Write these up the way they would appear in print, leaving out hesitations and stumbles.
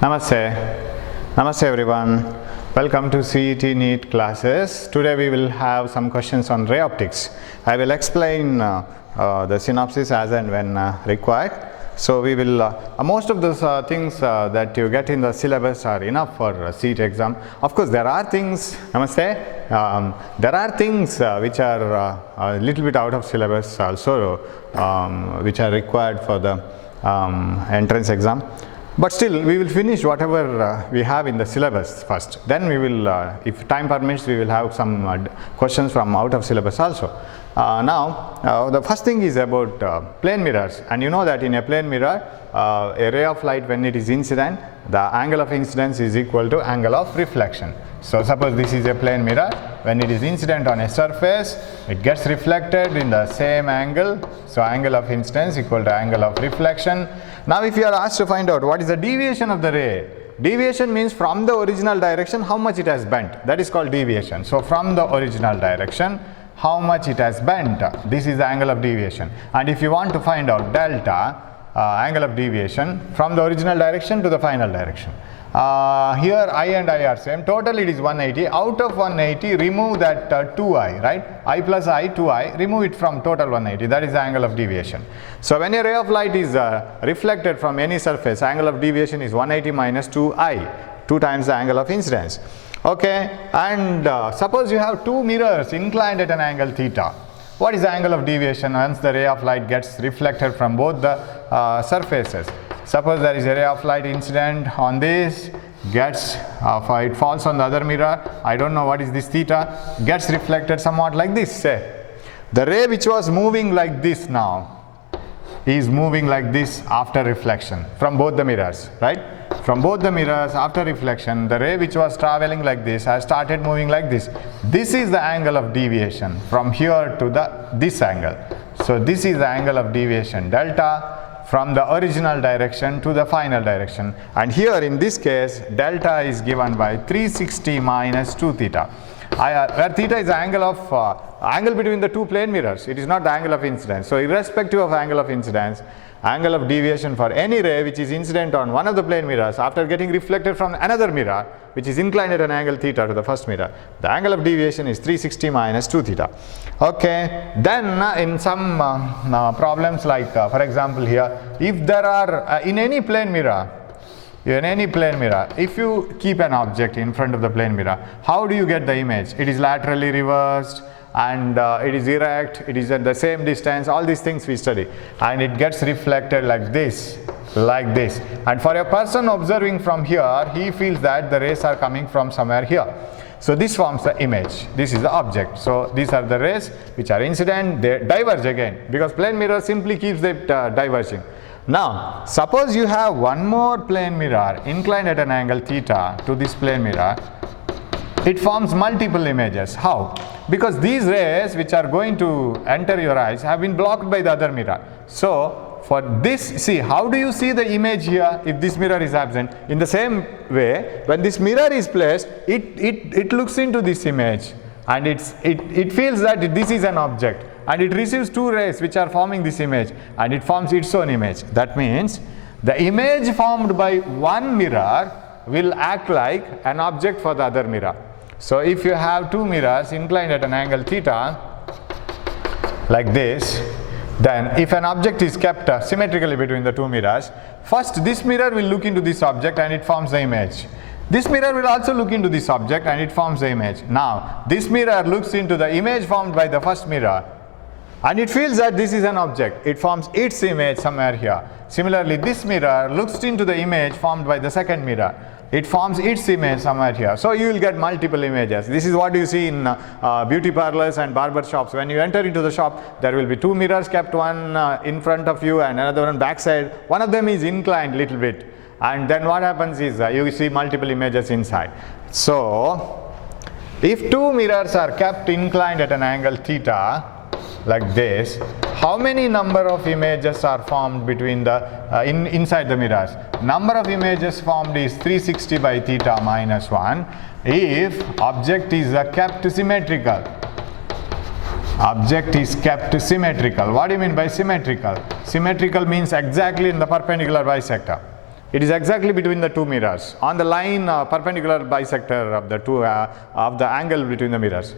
Namaste. Namaste everyone. Welcome to CET NEET classes. Today we will have some questions on ray optics. I will explain the synopsis as and when required. So we will, most of those things that you get in the syllabus are enough for CET exam. Of course there are things, Namaste, there are things which are a little bit out of syllabus also, which are required for the entrance exam. But still, we will finish whatever we have in the syllabus first. Then we will, if time permits, we will have some questions from out of syllabus also. Now, the first thing is about plane mirrors. And you know that in a plane mirror, a ray of light, when it is incident, the angle of incidence is equal to angle of reflection. So suppose this is a plane mirror. When it is incident on a surface, it gets reflected in the same angle. So angle of incidence equal to angle of reflection. Now if you are asked to find out what is the deviation of the ray, deviation means from the original direction how much it has bent. That is called deviation. So from the original direction, how much it has bent, this is the angle of deviation. And if you want to find out delta, angle of deviation from the original direction to the final direction. Here I and I are same, total it is 180, out of 180 remove that 2i, right, I plus I, 2i, remove it from total 180, that is the angle of deviation. So when a ray of light is reflected from any surface, angle of deviation is 180 minus 2i, 2 times the angle of incidence. Okay, and suppose you have two mirrors inclined at an angle theta. What is the angle of deviation once the ray of light gets reflected from both the surfaces? Suppose there is a ray of light incident on this, gets, it falls on the other mirror, I don't know what is this theta, gets reflected somewhat like this, say. The ray which was moving like this now is moving like this after reflection from both the mirrors, right? From both the mirrors after reflection, the ray which was traveling like this has started moving like this. This is the angle of deviation from here to this angle. So this is the angle of deviation, delta, from the original direction to the final direction. And here in this case, delta is given by 360 minus 2 theta. Where theta is the angle of angle between the two plane mirrors, it is not the angle of incidence. So irrespective of angle of incidence, angle of deviation for any ray which is incident on one of the plane mirrors after getting reflected from another mirror which is inclined at an angle theta to the first mirror, the angle of deviation is 360 minus 2 theta. Okay, then in some problems like for example here, if there are in any plane mirror, if you keep an object in front of the plane mirror, how do you get the image? It is laterally reversed and it is erect, it is at the same distance, all these things we study, and it gets reflected like this, and for a person observing from here, he feels that the rays are coming from somewhere here. So this forms the image, this is the object. So these are the rays which are incident, they diverge again because plane mirror simply keeps it diverging. Now suppose you have one more plane mirror inclined at an angle theta to this plane mirror, it forms multiple images. How? Because these rays which are going to enter your eyes have been blocked by the other mirror. So for this, see, how do you see the image here if this mirror is absent? In the same way, when this mirror is placed, it looks into this image and it feels that this is an object, and it receives two rays which are forming this image and it forms its own image. That means the image formed by one mirror will act like an object for the other mirror. So if you have two mirrors inclined at an angle theta like this, then if an object is kept symmetrically between the two mirrors, first this mirror will look into this object and it forms the image. This mirror will also look into this object and it forms the image. Now this mirror looks into the image formed by the first mirror and it feels that this is an object. It forms its image somewhere here. Similarly, this mirror looks into the image formed by the second mirror. It forms its image somewhere here. So you will get multiple images. This is what you see in beauty parlors and barber shops. When you enter into the shop, there will be two mirrors kept, one in front of you and another one backside. One of them is inclined a little bit. And then what happens is you see multiple images inside. So if two mirrors are kept inclined at an angle theta like this, how many number of images are formed between the inside the mirrors? Number of images formed is 360 by theta minus 1 if object is kept symmetrical. Object is kept symmetrical. What do you mean by symmetrical? Symmetrical means exactly in the perpendicular bisector. It is exactly between the two mirrors on the line perpendicular bisector of the two of the angle between the mirrors.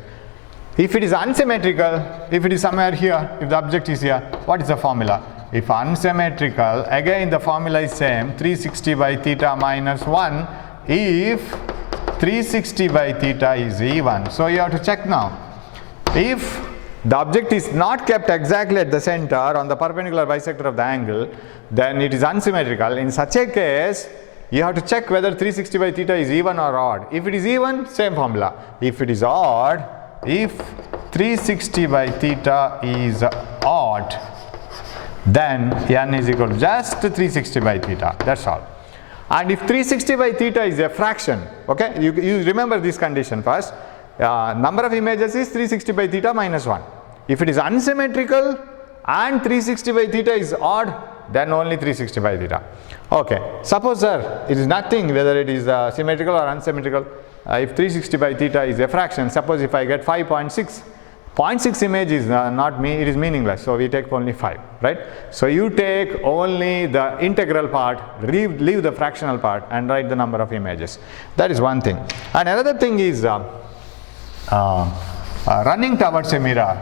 If it is unsymmetrical, if it is somewhere here, if the object is here, what is the formula? If unsymmetrical, again the formula is same, 360 by theta minus 1 if 360 by theta is even. So you have to check now. If the object is not kept exactly at the center on the perpendicular bisector of the angle, then it is unsymmetrical. In such a case, you have to check whether 360 by theta is even or odd. If it is even, same formula. If it is odd, if 360 by theta is odd, then n is equal to just 360 by theta. That's all. And if 360 by theta is a fraction, okay, you remember this condition first. Number of images is 360 by theta minus 1. If it is unsymmetrical and 360 by theta is odd, then only 360 by theta. Okay, suppose sir, it is nothing whether it is symmetrical or unsymmetrical. If 360 by theta is a fraction, suppose if I get 5.6, 0.6 image is it is meaningless, so we take only 5, right? So you take only the integral part, leave the fractional part and write the number of images. That is one thing. And another thing is running towards a mirror.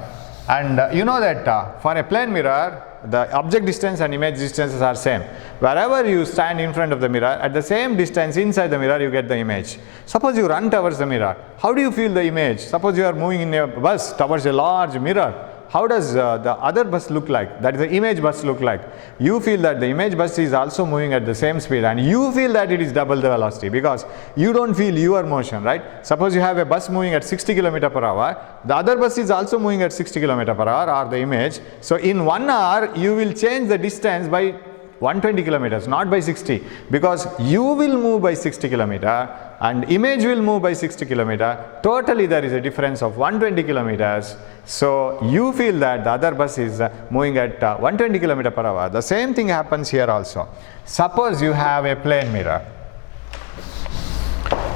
And you know that for a plane mirror, the object distance and image distances are same. Wherever you stand in front of the mirror, at the same distance inside the mirror you get the image. Suppose you run towards the mirror, how do you feel the image? Suppose you are moving in a bus towards a large mirror, how does the other bus look like? That is the image bus look like. You feel that the image bus is also moving at the same speed and you feel that it is double the velocity because you don't feel your motion, right? Suppose you have a bus moving at 60 km per hour, the other bus is also moving at 60 km per hour or the image. So in 1 hour you will change the distance by 120 kilometers, not by 60, because you will move by 60 kilometer and image will move by 60 kilometer. Totally there is a difference of 120 kilometers. So you feel that the other bus is moving at 120 kilometer per hour. The same thing happens here also. Suppose you have a plane mirror.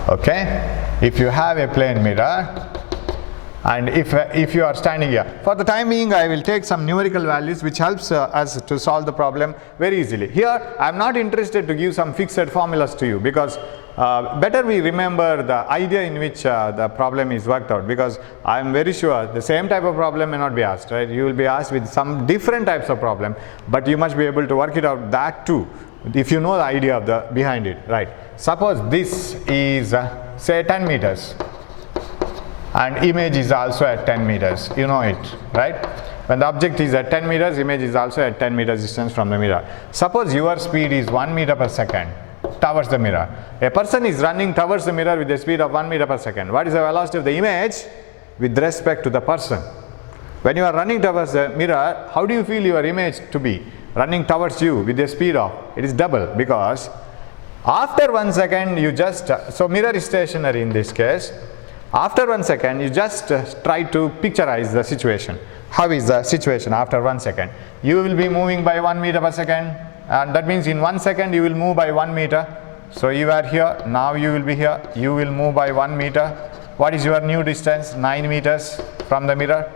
Okay, if you have a plane mirror, and if you are standing here, for the time being I will take some numerical values which helps us to solve the problem very easily. Here I am not interested to give some fixed formulas to you because better we remember the idea in which the problem is worked out, because I am very sure the same type of problem may not be asked, right? You will be asked with some different types of problem, but you must be able to work it out that too if you know the idea of the behind it, right? Suppose this is say 10 meters. And image is also at 10 meters, you know it, right? When the object is at 10 meters, image is also at 10 meters distance from the mirror. Suppose your speed is 1 meter per second towards the mirror. A person is running towards the mirror with a speed of 1 meter per second. What is the velocity of the image with respect to the person? When you are running towards the mirror, how do you feel your image to be? Running towards you with a speed of, it is double, because after 1 second you just, so mirror is stationary in this case. After 1 second, you just try to picturize the situation. How is the situation after 1 second? You will be moving by 1 meter per second, and that means in 1 second you will move by 1 meter. So you are here, now you will be here, you will move by 1 meter. What is your new distance? 9 meters from the mirror.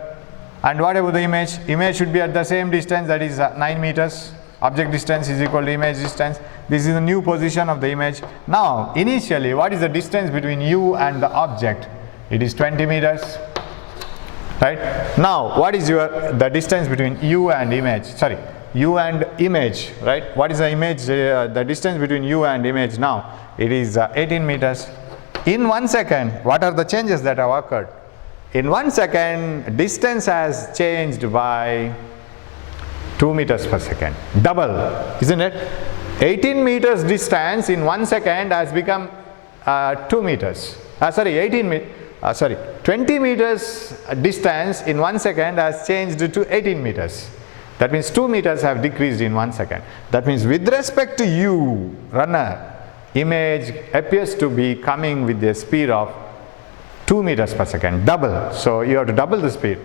And what about the image? Image should be at the same distance, that is 9 meters. Object distance is equal to image distance. This is the new position of the image. Now, initially, what is the distance between you and the object? It is 20 meters, right? Now, what is the distance between you and image? Sorry, you and image, right? What is the image, the distance between you and image now? It is 18 meters. In 1 second, what are the changes that have occurred? In 1 second, distance has changed by 2 meters per second, double, isn't it? 18 meters distance in 1 second has become 2 meters. 20 meters distance in 1 second has changed to 18 meters. That means 2 meters have decreased in 1 second. That means with respect to you, runner, image appears to be coming with a speed of 2 meters per second, double. So you have to double the speed.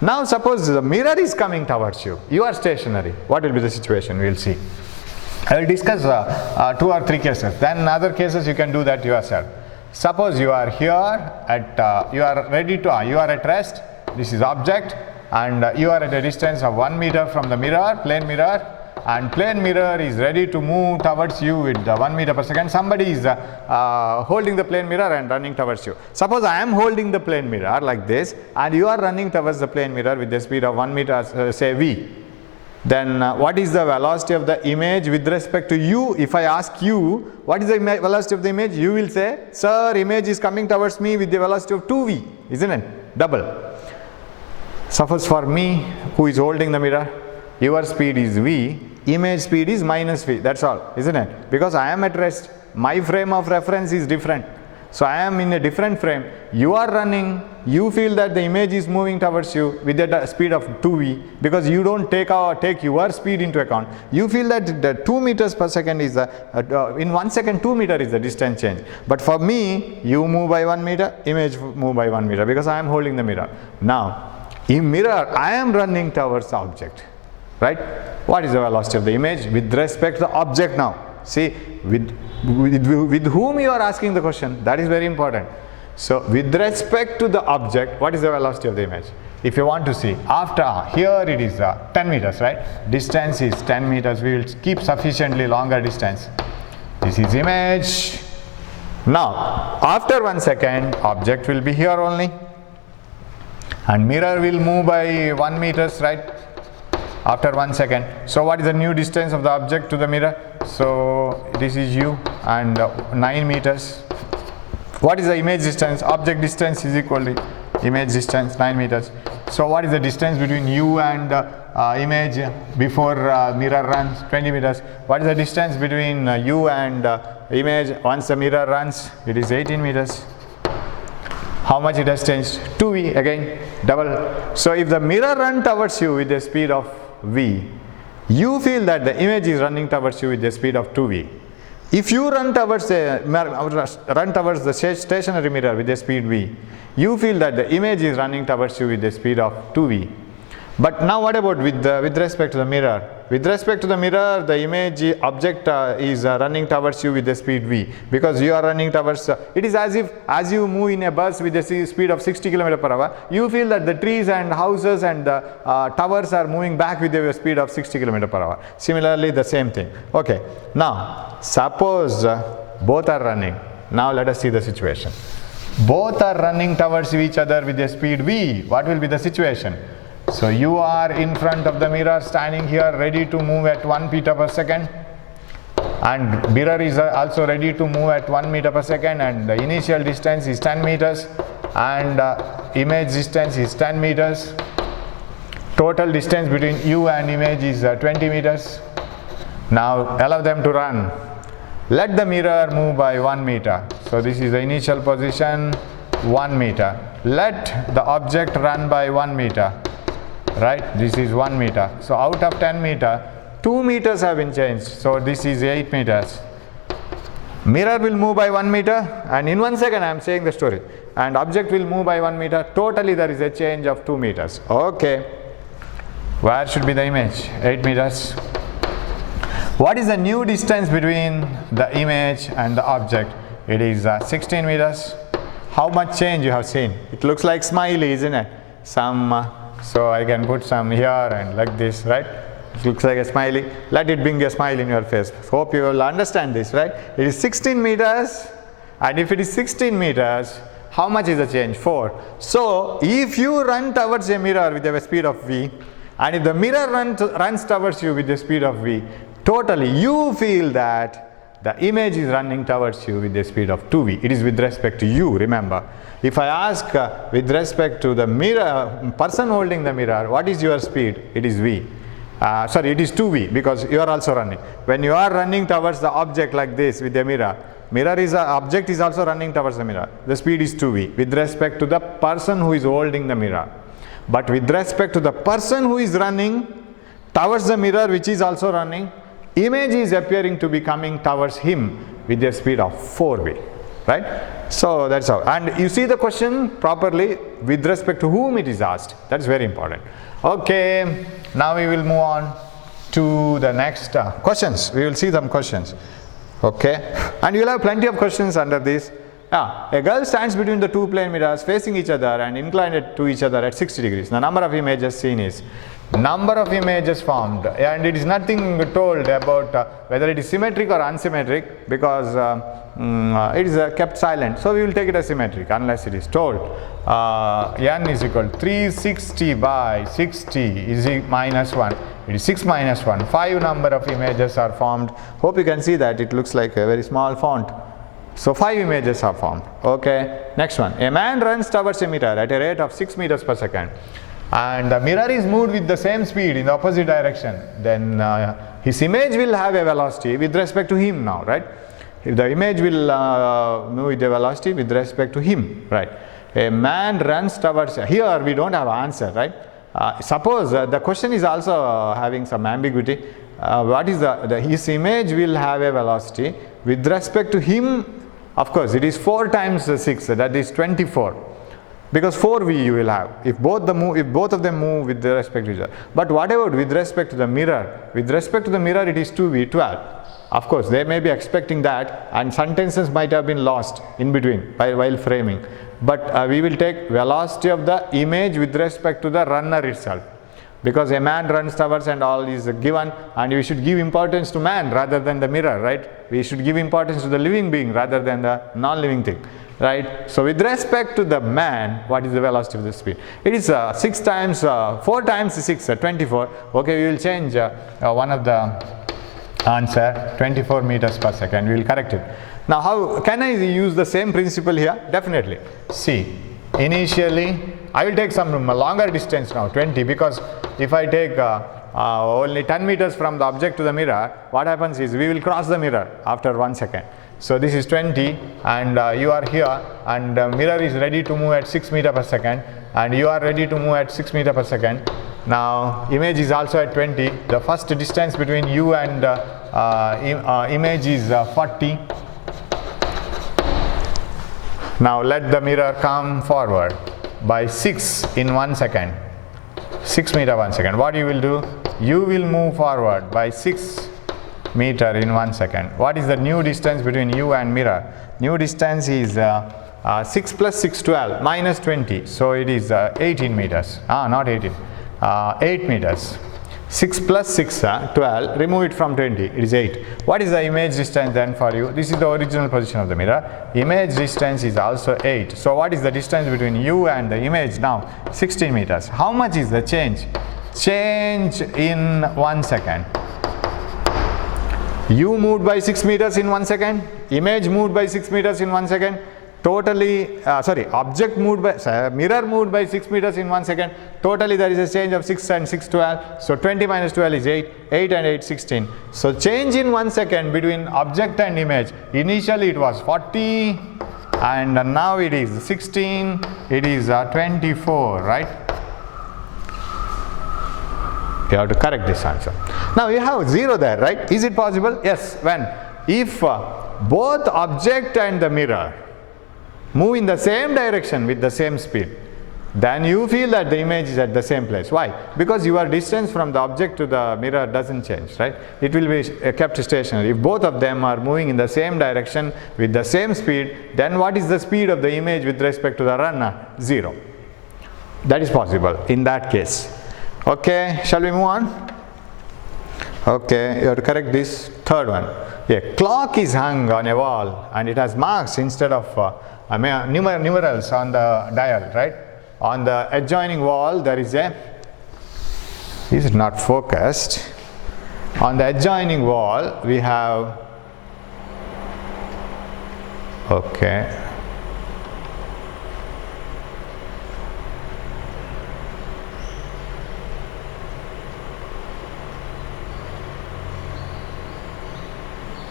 Now suppose the mirror is coming towards you. You are stationary. What will be the situation? We will see. I will discuss 2 or 3 cases. Then other cases you can do that yourself. Suppose you are here at, you are at rest, this is object, and you are at a distance of 1 meter from the mirror, plane mirror, and plane mirror is ready to move towards you with 1 meter per second. Somebody is holding the plane mirror and running towards you. Suppose I am holding the plane mirror like this and you are running towards the plane mirror with the speed of 1 meter, say v. Then what is the velocity of the image with respect to you? If I ask you what is the velocity of the image, you will say, sir, image is coming towards me with the velocity of 2v, isn't it? Double. Suppose for me, who is holding the mirror, your speed is v, image speed is minus v, that's all, isn't it? Because I am at rest, my frame of reference is different. So I am in a different frame, you are running, you feel that the image is moving towards you with the speed of 2v, because you don't take your speed into account. You feel that the 2 meters per second is the, in 1 second 2 meter is the distance change. But for me, you move by 1 meter, image move by 1 meter, because I am holding the mirror. Now, in mirror, I am running towards the object, right? What is the velocity of the image with respect to the object now? See, with whom you are asking the question, that is very important. So, with respect to the object, what is the velocity of the image? If you want to see, after here it is 10 meters, right? Distance is 10 meters, we will keep sufficiently longer distance. This is image. Now, after 1 second, object will be here only. And mirror will move by 1 meters, right? After 1 second. So what is the new distance of the object to the mirror? So this is u and 9 meters. What is the image distance? Object distance is equal to image distance 9 meters. So what is the distance between you and image before mirror runs? 20 meters. What is the distance between you and image once the mirror runs? It is 18 meters. How much it has changed? 2v again, double. So if the mirror runs towards you with the speed of v, you feel that the image is running towards you with the speed of 2v. If you run towards the stationary mirror with the speed v, you feel that the image is running towards you with the speed of 2v. But now what about with respect to the mirror? With respect to the mirror, the image object is running towards you with the speed v, because you are running towards, it is as if as you move in a bus with the speed of 60 km per hour, you feel that the trees and houses and towers are moving back with the speed of 60 km per hour. Similarly, the same thing. Okay, now suppose both are running. Now let us see the situation. Both are running towards each other with the speed v. What will be the situation? So you are in front of the mirror, standing here ready to move at 1 meter per second, and mirror is also ready to move at 1 meter per second, and the initial distance is 10 meters and image distance is 10 meters. Total distance between you and image is 20 meters. Now allow them to run. Let the mirror move by 1 meter. So this is the initial position, 1 meter. Let the object run by 1 meter. Right, this is 1 meter. So out of 10 meter, 2 meters have been changed. So this is 8 meters. Mirror will move by 1 meter, and in 1 second I am saying the story. And object will move by 1 meter. Totally there is a change of 2 meters. Okay. Where should be the image? 8 meters. What is the new distance between the image and the object? It is 16 meters. How much change you have seen? It looks like smiley, isn't it? So I can put some here and like this, right? It looks like a smiley. Let it bring a smile in your face. Hope you will understand this, right? It is 16 meters, and if it is 16 meters, how much is the change? 4. So if you run towards a mirror with a speed of v, and if the mirror runs towards you with the speed of v, totally you feel that the image is running towards you with the speed of 2v. It is with respect to you, remember. If I ask with respect to the mirror, person holding the mirror, what is your speed? It is v. It is 2v, because you are also running. When you are running towards the object like this with the mirror is object is also running towards the mirror. The speed is 2v with respect to the person who is holding the mirror. But with respect to the person who is running towards the mirror, which is also running, image is appearing to be coming towards him with a speed of 4v, right? So that's how. And you see the question properly with respect to whom it is asked. That's very important. Okay, now we will move on to the next questions. We will see some questions. Okay, and you will have plenty of questions under this. A girl stands between the two plane mirrors facing each other and inclined to each other at 60 degrees. The number of images seen is number of images formed, and it is nothing told about whether it is symmetric or unsymmetric, because it is kept silent. So we will take it as symmetric unless it is told. N is equal to 360 by 60 is minus 1. It is 6 minus 1. 5 number of images are formed. Hope you can see that it looks like a very small font. So 5 images are formed. Okay. Next one. A man runs towards a mirror at a rate of 6 meters per second, and the mirror is moved with the same speed in the opposite direction. Then his image will have a velocity with respect to him now, right? If the image will move with the velocity with respect to him, right? A man runs towards, here we don't have an answer, right? Suppose the question is also having some ambiguity. What is his image will have a velocity with respect to him? Of course, it is 4 times 6, that is 24. Because 4v you will have if both of them move with respect to each other. But what about with respect to the mirror? With respect to the mirror, it is 2v, 12. Of course, they may be expecting that, and sentences might have been lost in between while framing. But we will take velocity of the image with respect to the runner itself, because a man runs towards and all is given, and we should give importance to man rather than the mirror, right? We should give importance to the living being rather than the non-living thing, right? So with respect to the man, what is the velocity of the speed? It is 4 times 6, 24. Okay, we will change one of the answer, 24 meters per second. We will correct it. Now, how can I use the same principle here? Definitely. See, initially I will take some longer distance now, 20, because if I take only 10 meters from the object to the mirror, what happens is we will cross the mirror after 1 second. So this is 20, and you are here, and the mirror is ready to move at 6 meters per second, and you are ready to move at 6 meters per second. Now image is also at 20. The first distance between you and image is 40. Now let the mirror come forward by 6 in 1 second. 6 meters 1 second. What you will do? You will move forward by 6 meters in 1 second. What is the new distance between you and mirror? New distance is 6 plus 6, 12, minus 20. So it is 18 meters. Not 18. 8 meters. 6 plus 6, 12, remove it from 20, it is 8. What is the image distance then for you? This is the original position of the mirror. Image distance is also 8. So what is the distance between you and the image now? 16 meters. How much is the change? Change in 1 second. You moved by 6 meters in 1 second. Image moved by 6 meters in 1 second. Totally, object moved by, mirror moved by 6 meters in 1 second. Totally there is a change of 6 and 6, 12. So 20 minus 12 is 8. 8 and 8, 16. So change in 1 second between object and image. Initially it was 40, and now it is 16. It is 24, right? You have to correct this answer. Now you have 0 there, right? Is it possible? Yes. When? If both object and the mirror move in the same direction with the same speed, then you feel that the image is at the same place. Why? Because your distance from the object to the mirror doesn't change, right? It will be kept stationary. If both of them are moving in the same direction with the same speed, then what is the speed of the image with respect to the runner? 0. That is possible in that case. Okay, shall we move on? Okay, you have to correct this third one. A clock is hung on a wall, and it has marks instead of numerals on the dial, right? On the adjoining wall there is a, this is not focused. On the adjoining wall we have, okay,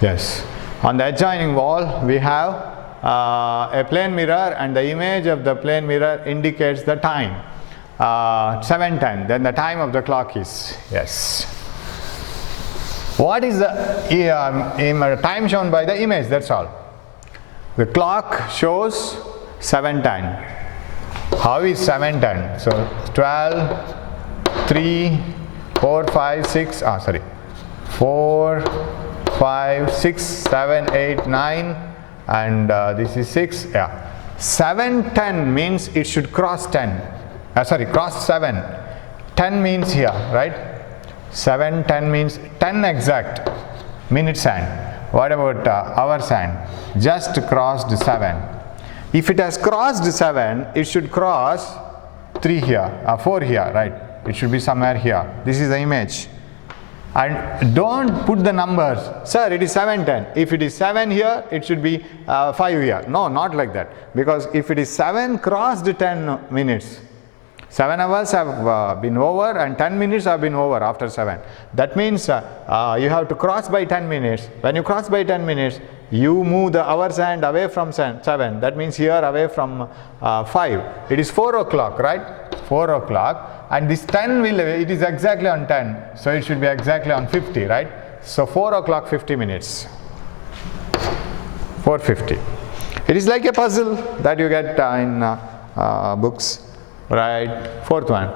yes, on the adjoining wall we have a plane mirror, and the image of the plane mirror indicates the time, 7:10. Then the time of the clock is, yes. What is the time shown by the image? That's all. The clock shows 7:10. How is 7:10? So 12, 3, 4, 5, 6. 4, 5, 6, 7, 8, 9. And this is 6. Yeah, 7:10 means it should cross 10. Cross 7. 10 means here, right? 7, 10 means 10 exact minutes hand. What about hours hand? Just crossed 7. If it has crossed 7, it should cross 3 here, 4 here, right? It should be somewhere here. This is the image. And don't put the numbers. Sir, it is 7:10. If it is 7 here, it should be 5 here. No, not like that. Because if it is 7 crossed 10 minutes, 7 hours have been over and 10 minutes have been over after 7. That means you have to cross by 10 minutes. When you cross by 10 minutes, you move the hours hand away from 7. That means here away from 5. It is 4 o'clock, right? 4 o'clock. And this 10 it is exactly on 10. So it should be exactly on 50, right? So 4 o'clock 50 minutes. 4:50. It is like a puzzle that you get in books. Right, 4th one.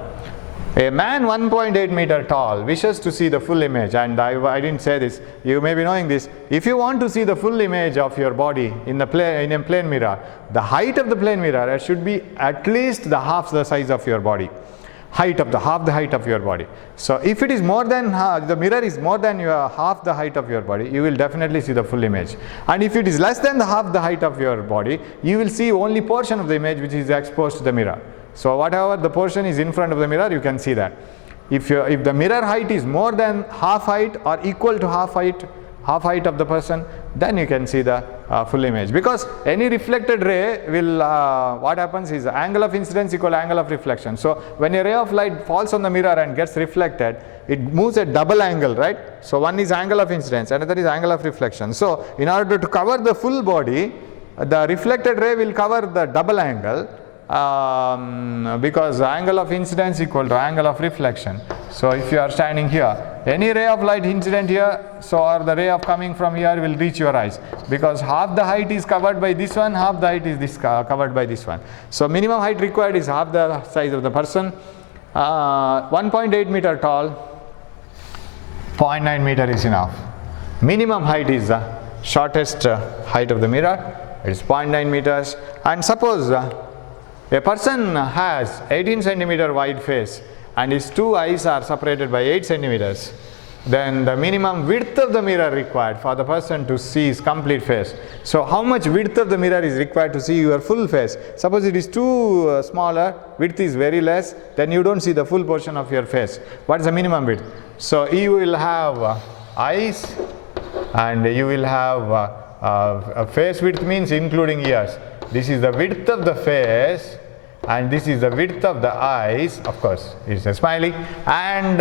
A man 1.8 meter tall wishes to see the full image, and I didn't say this, you may be knowing this. If you want to see the full image of your body in a plane mirror, the height of the plane mirror should be at least the half the size of your body. Half the height of your body. So if it is more than the mirror is more than half the height of your body, you will definitely see the full image. And if it is less than half the height of your body, you will see only portion of the image which is exposed to the mirror. So whatever the portion is in front of the mirror, you can see that. If the mirror height is more than half height or equal to half height of the person, then you can see the full image. Because any reflected ray will, what happens is angle of incidence equal angle of reflection. So when a ray of light falls on the mirror and gets reflected, it moves at double angle, right? So one is angle of incidence, another is angle of reflection. So in order to cover the full body, the reflected ray will cover the double angle. Because angle of incidence equal to angle of reflection. So if you are standing here, any ray of light incident here, so or the ray of coming from here will reach your eyes, because half the height is covered by this one, half the height is covered by this one. So minimum height required is half the size of the person. 1.8 meter tall, 0.9 meter is enough. Minimum height is the shortest height of the mirror, it is 0.9 meters. And suppose a person has 18 centimeter wide face and his 2 eyes are separated by 8 centimeters. Then the minimum width of the mirror required for the person to see his complete face. So how much width of the mirror is required to see your full face? Suppose it is too smaller, width is very less, then you don't see the full portion of your face. What is the minimum width? So you will have eyes and you will have a face width means including ears. This is the width of the face and this is the width of the eyes. Of course, it's a smiley. And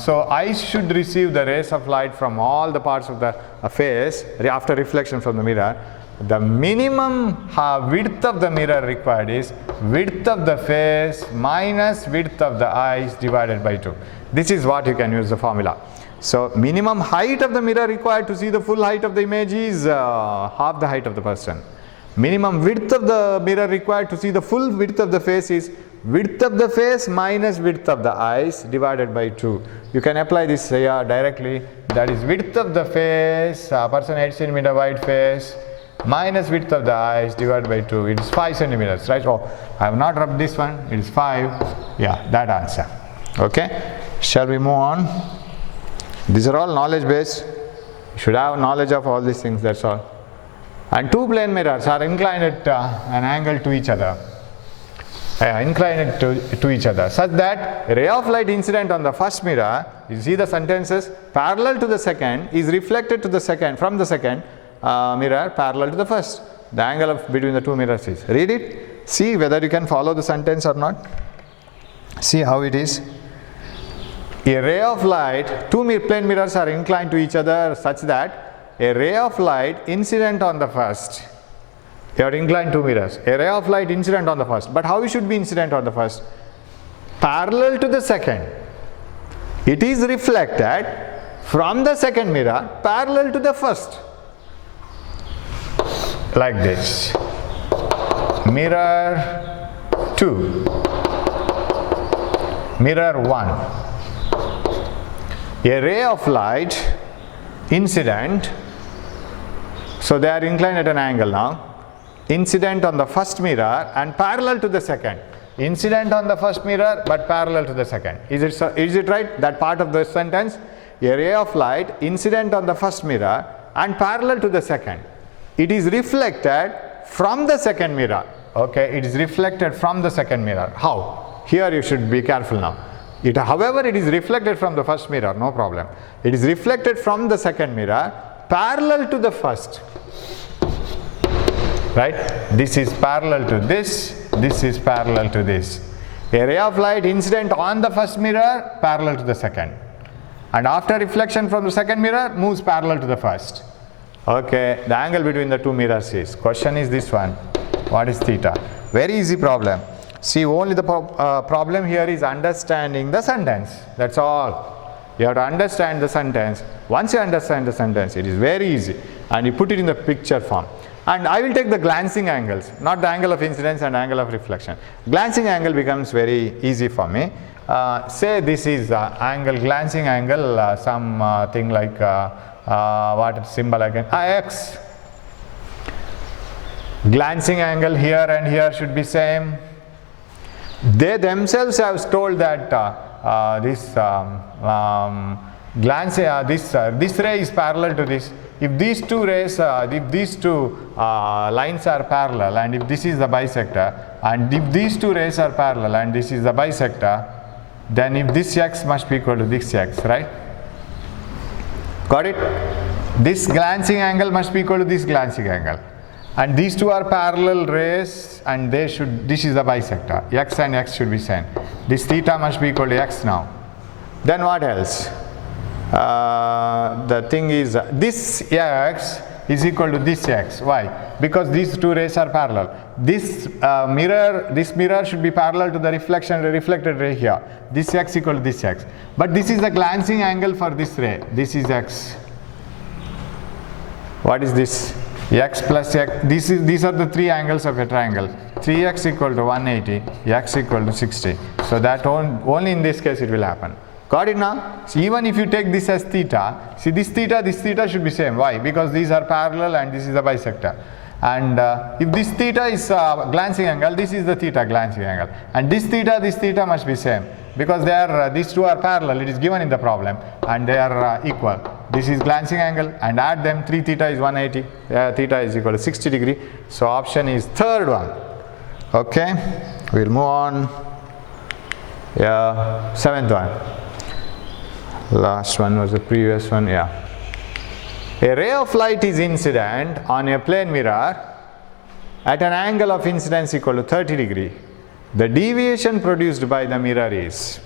so eyes should receive the rays of light from all the parts of the face after reflection from the mirror. The minimum width of the mirror required is width of the face minus width of the eyes divided by 2. This is what you can use the formula. So minimum height of the mirror required to see the full height of the image is half the height of the person. Minimum width of the mirror required to see the full width of the face is width of the face minus width of the eyes divided by 2. You can apply this here directly. That is width of the face, person 8 centimeter wide face, minus width of the eyes divided by 2. It is 5 centimeters, right? Oh, I have not rubbed this one. It is 5. Yeah, that answer. Okay. Shall we move on? These are all knowledge based. You should have knowledge of all these things, that's all. And 2 plane mirrors are inclined at an angle to each other. Inclined to each other, such that a ray of light incident on the first mirror, you see the sentences, parallel to the second is reflected to the second, from the second mirror parallel to the first. The angle between the 2 mirrors is. Read it, see whether you can follow the sentence or not. See how it is. A ray of light, 2 plane mirrors are inclined to each other such that a ray of light incident on the first, you are inclined 2 mirrors, a ray of light incident on the first, but how it should be incident on the first? Parallel to the second. It is reflected from the second mirror parallel to the first. Like this. Mirror 2. Mirror 1. A ray of light incident, so they are inclined at an angle now, incident on the first mirror and parallel to the second. incident on the first mirror but parallel to the second. Is it right? That part of the sentence, a ray of light incident on the first mirror and parallel to the second. It is reflected from the second mirror. Okay, it is reflected from the second mirror. How? Here you should be careful now. However, it is reflected from the first mirror, no problem. It is reflected from the second mirror parallel to the first. Right? This is parallel to this is parallel to this. A ray of light incident on the first mirror parallel to the second. And after reflection from the second mirror moves parallel to the first. Okay, the angle between the two mirrors is, question is this one, what is theta? Very easy problem. See, only the problem here is understanding the sentence, that's all. You have to understand the sentence. Once you understand the sentence, it is very easy and you put it in the picture form. And I will take the glancing angles, not the angle of incidence and angle of reflection. Glancing angle becomes very easy for me. Say this is glancing angle, thing like what symbol I can, x. Glancing angle here and here should be same. They themselves have told that this ray is parallel to this. If these two rays, if these two lines are parallel, and if this is the bisector, and if these two rays are parallel, and this is the bisector, then if this x must be equal to this x, right? Got it? This glancing angle must be equal to this glancing angle. And these two are parallel rays, and this is the bisector. X and x should be same. This theta must be equal to x now. Then what else? The thing is, this x is equal to this x. Why? Because these two rays are parallel. This mirror should be parallel to the reflected ray here. This x equal to this x. But this is the glancing angle for this ray. This is x. What is this? X plus x. These are the three angles of a triangle. 3x equal to 180, x equal to 60. So that only in this case it will happen. Got it now? So even if you take this as theta, see this theta should be same. Why? Because these are parallel and this is the bisector. And if this theta is glancing angle, this is the theta glancing angle. And this theta must be same. Because these two are parallel, it is given in the problem, and they are equal. This is glancing angle, and add them, 3 theta is 180, theta is equal to 60 degree. So option is third one. Okay, we'll move on. Yeah, seventh one. Last one was the previous one, yeah. A ray of light is incident on a plane mirror at an angle of incidence equal to 30 degree. The deviation produced by the mirror is,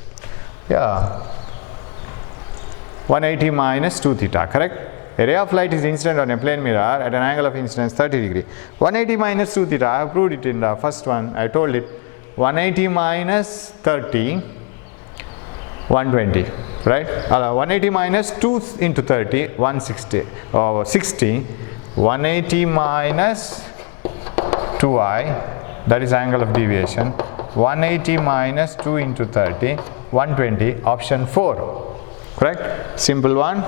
180 minus 2 theta, correct? A ray of light is incident on a plane mirror at an angle of incidence 30 degree. 180 minus 2 theta, I have proved it in the first one, I told it. 180 minus 30, 120, right? 180 minus 2 into 30, 160, 60. 180 minus 2i, that is angle of deviation. 180 minus 2 into 30, 120, option 4, correct? Simple one,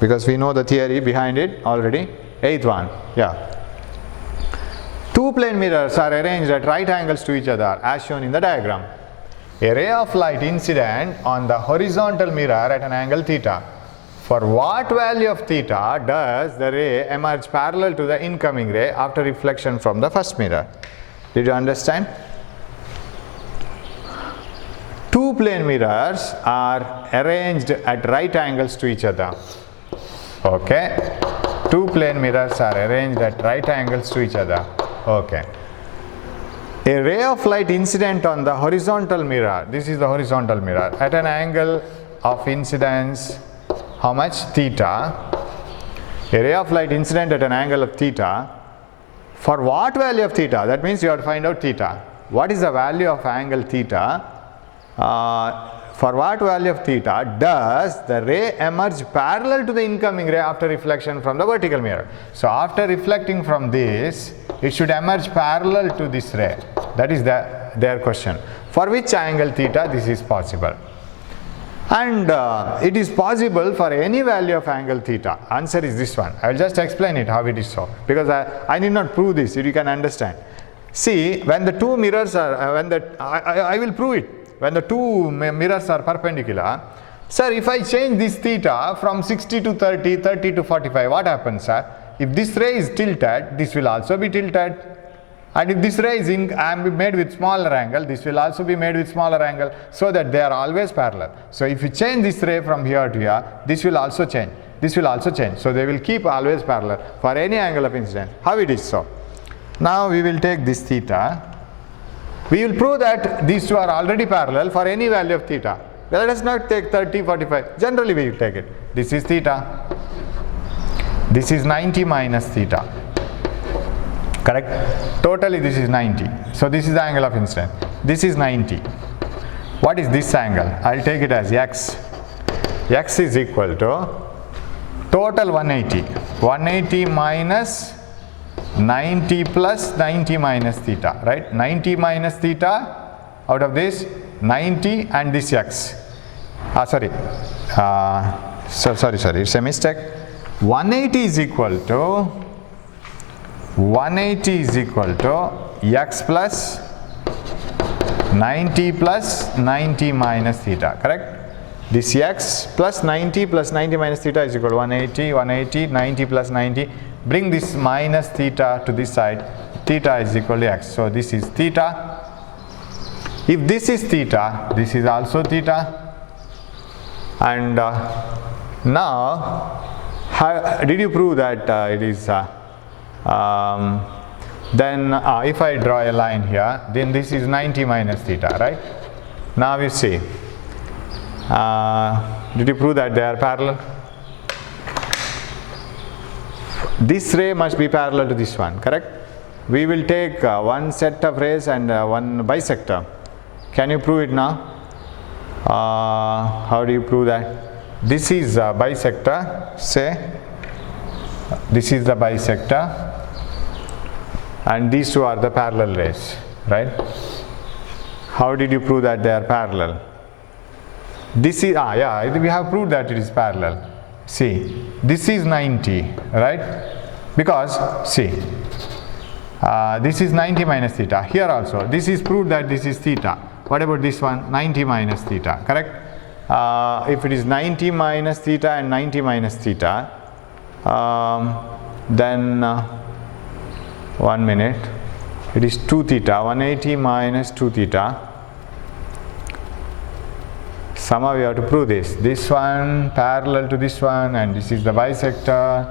because we know the theory behind it already. Eighth one, two plane mirrors are arranged at right angles to each other as shown in the diagram. A ray of light incident on the horizontal mirror at an angle theta. For what value of theta does the ray emerge parallel to the incoming ray after reflection from the first mirror? Did you understand? Two plane mirrors are arranged at right angles to each other. Okay. Two plane mirrors are arranged at right angles to each other. Okay. A ray of light incident on the horizontal mirror, this is the horizontal mirror, at an angle of incidence, how much? Theta. A ray of light incident at an angle of theta. For what value of theta? That means you have to find out theta. What is the value of angle theta? For what value of theta does the ray emerge parallel to the incoming ray after reflection from the vertical mirror? So after reflecting from this, it should emerge parallel to this ray. That is their question. For which angle theta this is possible? And it is possible for any value of angle theta. Answer is this one. I will just explain it how it is so. Because I need not prove this, you can understand. See, when the two mirrors are, I will prove it. When the two mirrors are perpendicular, sir, if I change this theta from 60 to 30, 30 to 45, what happens, sir? If this ray is tilted, this will also be tilted. And if this ray is made with smaller angle, this will also be made with smaller angle, so that they are always parallel. So if you change this ray from here to here, this will also change. This will also change. So they will keep always parallel for any angle of incidence. How it is so? Now we will take this theta. We will prove that these two are already parallel for any value of theta. Let us not take 30, 45. Generally we will take it. This is theta. This is 90 minus theta. Correct? Totally this is 90. So this is the angle of incidence. This is 90. What is this angle? I will take it as x. X is equal to total 180. 180 minus 90 plus 90 minus theta, right? 90 minus theta, out of this 90 and this x. Sorry, it's a mistake. 180 is equal to x plus 90 plus 90 minus theta, correct? This x plus 90 minus theta is equal to 180, 90 plus 90. Bring this minus theta to this side. Theta is equal to x. So this is theta. If this is theta, this is also theta. And now, did you prove that it is? Then if I draw a line here, then this is 90 minus theta, right? Now you see. Did you prove that they are parallel? This ray must be parallel to this one, correct? We will take one set of rays and one bisector. Can you prove it now? How do you prove that? This is a bisector, say. This is the bisector. And these two are the parallel rays, right? How did you prove that they are parallel? This is, we have proved that it is parallel. See, this is 90, right? Because, see, this is 90 minus theta. Here also, this is proved that this is theta. What about this one? 90 minus theta, correct? If it is 90 minus theta and 90 minus theta, then 1 minute, it is 2 theta, 180 minus 2 theta. Somehow we have to prove this. This one parallel to this one, and this is the bisector.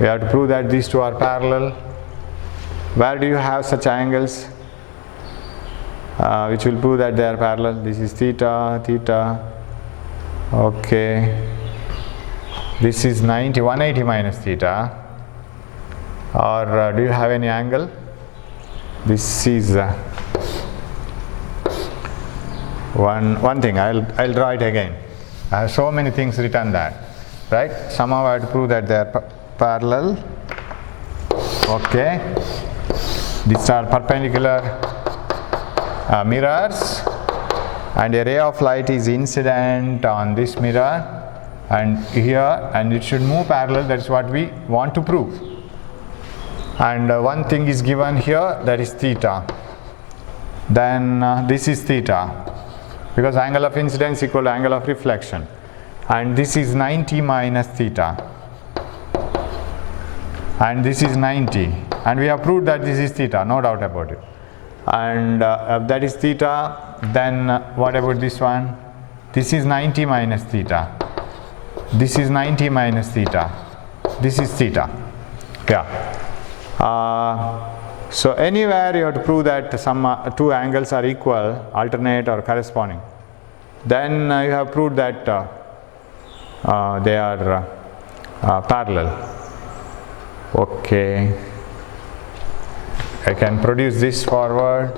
We have to prove that these two are parallel. Where do you have such angles which will prove that they are parallel? This is theta, theta. Okay. This is 90, 180 minus theta. Or do you have any angle? This is one thing. I'll draw it again. I have so many things written that, right? Somehow I have to prove that they are parallel. Okay. These are perpendicular mirrors, and a ray of light is incident on this mirror and here, and it should move parallel. That's what we want to prove. And one thing is given here, that is theta. Then this is theta, because angle of incidence equal to angle of reflection, and this is 90 minus theta, and this is 90, and we have proved that this is theta, no doubt about it. And if that is theta, then what about this one? This is 90 minus theta, this is 90 minus theta, this is theta. So anywhere you have to prove that some two angles are equal, alternate or corresponding, then you have proved that they are parallel. Okay, I can produce this forward,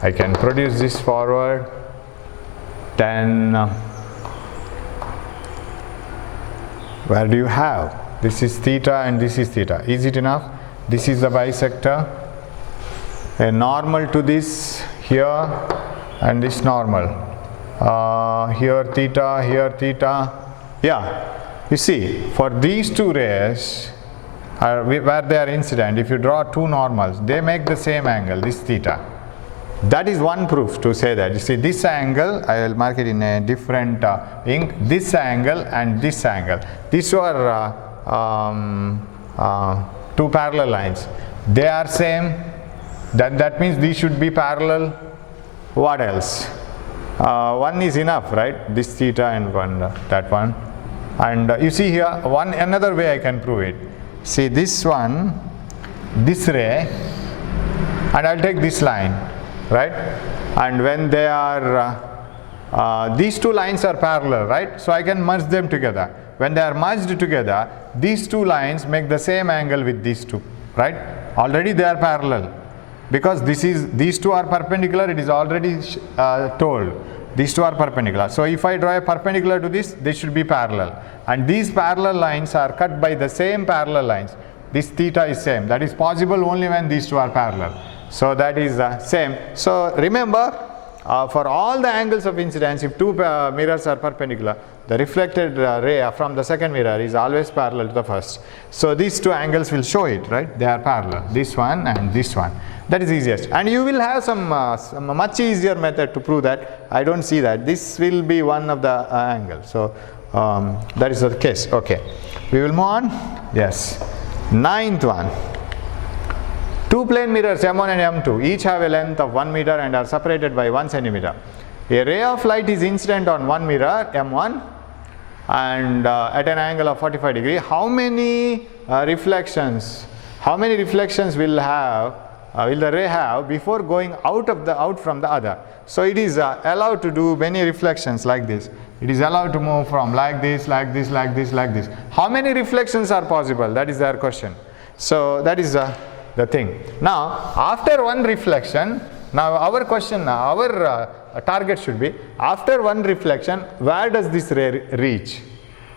I can produce this forward, then where do you have? This is theta and this is theta. Is it enough? This is the bisector. A normal to this here, and this normal. Here theta, here theta. Yeah, you see, for these two rays, where they are incident, if you draw two normals, they make the same angle, this theta. That is one proof to say that. You see this angle, I will mark it in a different ink, this angle and this angle. These are two parallel lines. They are same, that means these should be parallel. What else? One is enough, right? This theta and one, that one. And you see here, another way I can prove it. See this one, this ray, and I'll take this line, right? And when they are, these two lines are parallel, right? So I can merge them together. When they are merged together, these two lines make the same angle with these two, right? Already they are parallel. Because these two are perpendicular, it is already told. These two are perpendicular. So if I draw a perpendicular to this, they should be parallel. And these parallel lines are cut by the same parallel lines. This theta is same. That is possible only when these two are parallel. So that is same. So remember, for all the angles of incidence, if two mirrors are perpendicular, the reflected ray from the second mirror is always parallel to the first. So these two angles will show it, right? They are parallel, this one and this one. That is easiest. And you will have some much easier method to prove that. I don't see that. This will be one of the angles. So that is the case. Okay. We will move on. Yes. Ninth one. Two plane mirrors M1 and M2 each have a length of 1 meter and are separated by 1 centimeter. A ray of light is incident on one mirror M1 and at an angle of 45 degrees. How many reflections will the ray have before going out from the other? So it is allowed to do many reflections like this. It is allowed to move from like this, like this, like this, like this. How many reflections are possible? That is their question. So that is the thing. Now after one reflection, now our question, our target should be, after one reflection, where does this ray reach?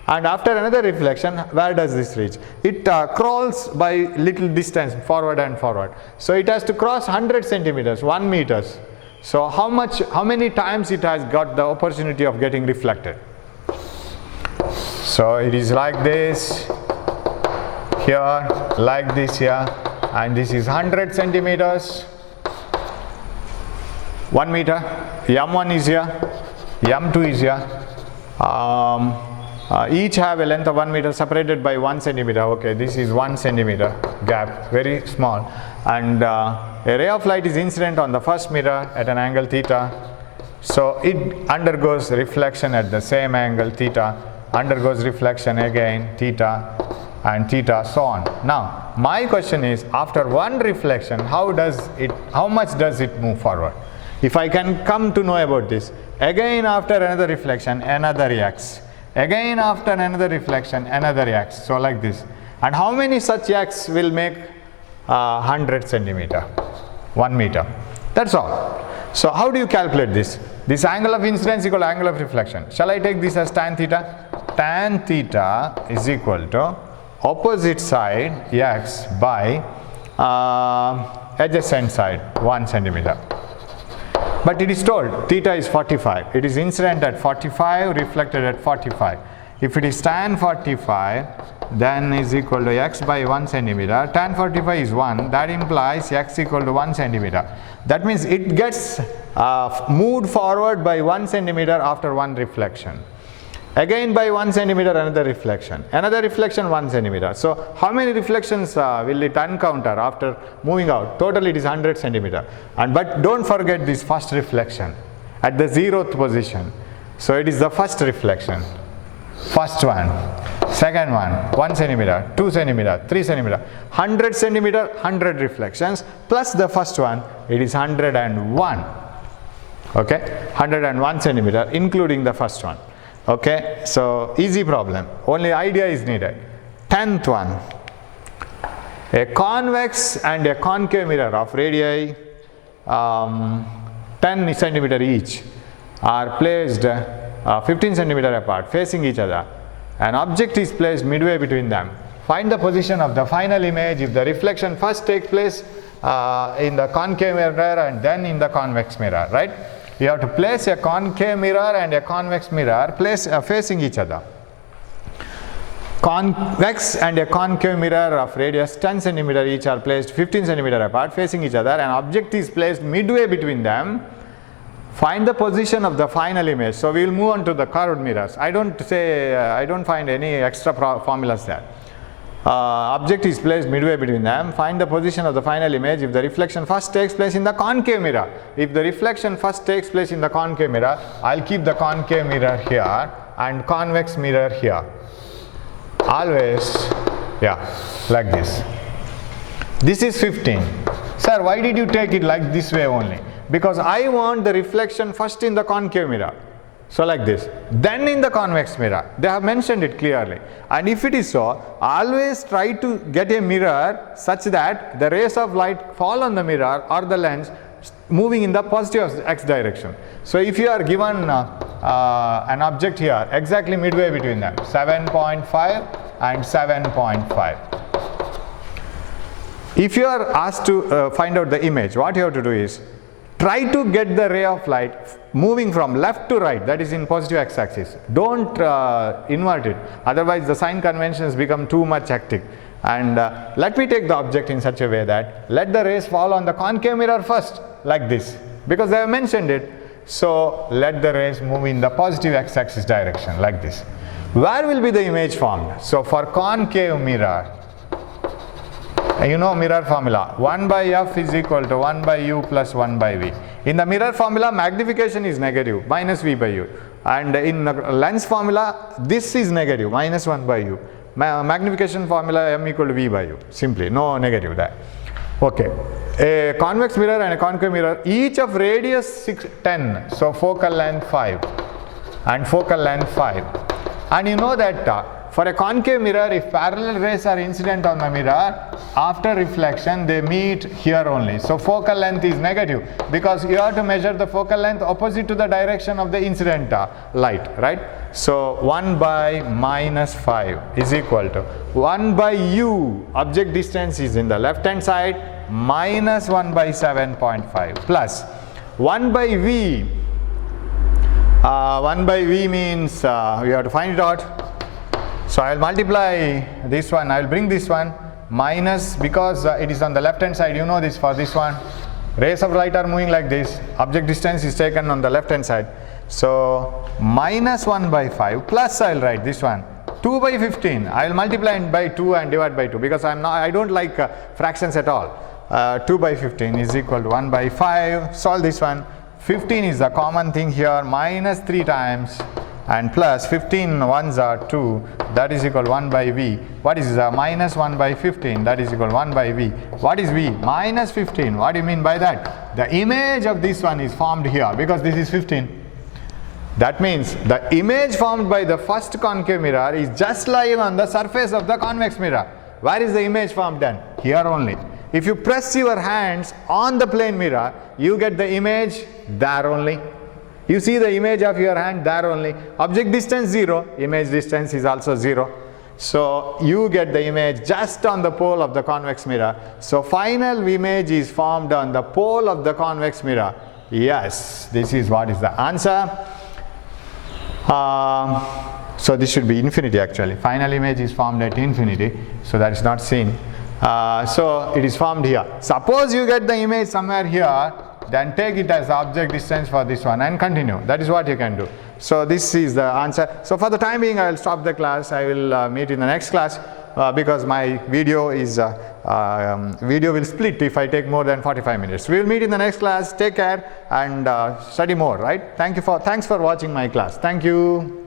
And after another reflection, where does this reach? It crawls by little distance forward and forward. So it has to cross 100 centimeters, 1 meters. So how many times it has got the opportunity of getting reflected? So it is like this here, like this here, and this is 100 centimeters, 1 meter. M1 is here, M2 is here. Each have a length of 1 meter separated by 1 centimeter. Okay, this is 1 centimeter gap, very small. And a ray of light is incident on the first mirror at an angle theta. So it undergoes reflection at the same angle theta, undergoes reflection again theta and theta, so on. Now my question is, after one reflection, how much does it move forward? If I can come to know about this, again after another reflection, another x. Again after another reflection, another x. So like this. And how many such x will make 100 centimeter, 1 meter? That's all. So how do you calculate this? This angle of incidence equal to angle of reflection. Shall I take this as tan theta? Tan theta is equal to opposite side x by adjacent side 1 centimeter. But it is told theta is 45. It is incident at 45, reflected at 45. If it is tan 45, then is equal to x by 1 centimeter. Tan 45 is 1. That implies x equal to 1 centimeter. That means it gets moved forward by 1 centimeter after one reflection. Again by 1 centimeter another reflection. Another reflection 1 centimeter. So how many reflections will it encounter after moving out? Total it is 100 centimeter. But don't forget this first reflection at the 0th position. So it is the first reflection. First one, second one, 1 centimeter, 2 centimeter, 3 centimeter, 100 centimeter, 100 reflections plus the first one, it is 101. Okay, 101 centimeter including the first one. Okay, so easy problem, only idea is needed. 10th one, a convex and a concave mirror of radii 10 centimeter each are placed 15 centimeter apart facing each other. An object is placed midway between them. Find the position of the final image if the reflection first takes place in the concave mirror and then in the convex mirror, right? You have to place a concave mirror and a convex mirror facing each other. convex and a concave mirror of radius 10 cm each are placed 15 cm apart facing each other. An object is placed midway between them. Find the position of the final image. So we will move on to the curved mirrors. I don't find any extra formulas there. Object is placed midway between them. Find the position of the final image if the reflection first takes place in the concave mirror. If the reflection first takes place in the concave mirror, I'll keep the concave mirror here and convex mirror here. Always, yeah, like this. This is 15. Sir, why did you take it like this way only? Because I want the reflection first in the concave mirror. So like this. Then in the convex mirror. They have mentioned it clearly. And if it is so, always try to get a mirror such that the rays of light fall on the mirror or the lens moving in the positive x direction. So if you are given an object here exactly midway between them, 7.5 and 7.5. If you are asked to find out the image, what you have to do is try to get the ray of light moving from left to right, that is in positive x-axis. Don't invert it, otherwise the sign conventions become too much hectic. And let me take the object in such a way that let the rays fall on the concave mirror first, like this, because they have mentioned it. So let the rays move in the positive x-axis direction, like this. Where will be the image formed? So for concave mirror, you know mirror formula, 1 by f is equal to 1 by u plus 1 by v. In the mirror formula, magnification is negative, minus v by u. And in the lens formula, this is negative, minus 1 by u. Magnification formula, m equal to v by u. Simply, no negative there. Okay. A convex mirror and a concave mirror, each of radius 10, so focal length 5 and focal length 5. And you know that for a concave mirror, if parallel rays are incident on the mirror, after reflection they meet here only. So focal length is negative because you have to measure the focal length opposite to the direction of the incident light, right? So 1 by minus 5 is equal to 1 by u, object distance is in the left hand side, minus 1 by 7.5 plus 1 by v. 1 by v means we have to find it out. So I will multiply this one, I will bring this one, minus, because it is on the left hand side, you know this for this one. Rays of light are moving like this, object distance is taken on the left hand side. So minus 1 by 5 plus I will write this one, 2 by 15. I will multiply by 2 and divide by 2 because I don't like fractions at all. 2 by 15 is equal to 1 by 5. Solve this one. 15 is the common thing here, minus 3 times and plus 15 ones are 2, that is equal 1 by v. What is minus 1 by 15, that is equal 1 by v. What is v? Minus 15. What do you mean by that? The image of this one is formed here because this is 15. That means the image formed by the first concave mirror is just lying on the surface of the convex mirror. Where is the image formed then? Here only. If you press your hands on the plane mirror, you get the image there only. You see the image of your hand there only. Object distance 0, image distance is also 0. So you get the image just on the pole of the convex mirror. So final image is formed on the pole of the convex mirror. Yes, this is what is the answer. So this should be infinity actually. Final image is formed at infinity, so that is not seen. So it is formed here. Suppose you get the image somewhere here, then take it as the object distance for this one and continue. That is what you can do. So this is the answer. So for the time being, I will stop the class. I will meet in the next class because my video will split if I take more than 45 minutes. We will meet in the next class. Take care and study more, right? Thanks for watching my class. Thank you.